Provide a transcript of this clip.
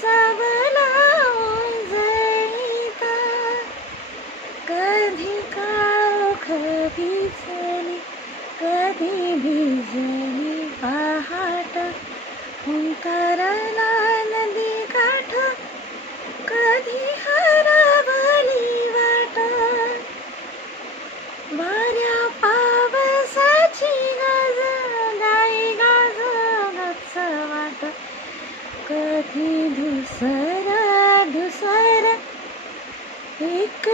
सावला उजळीता, कधी काळोख भिजली, कधी भिजली पहाट, ओंकारला नदी काठ, कधी हरवली वाट, वाऱ्या पावसाची गाज गाई गाजगच वाट, कधी धुसर धुसर एक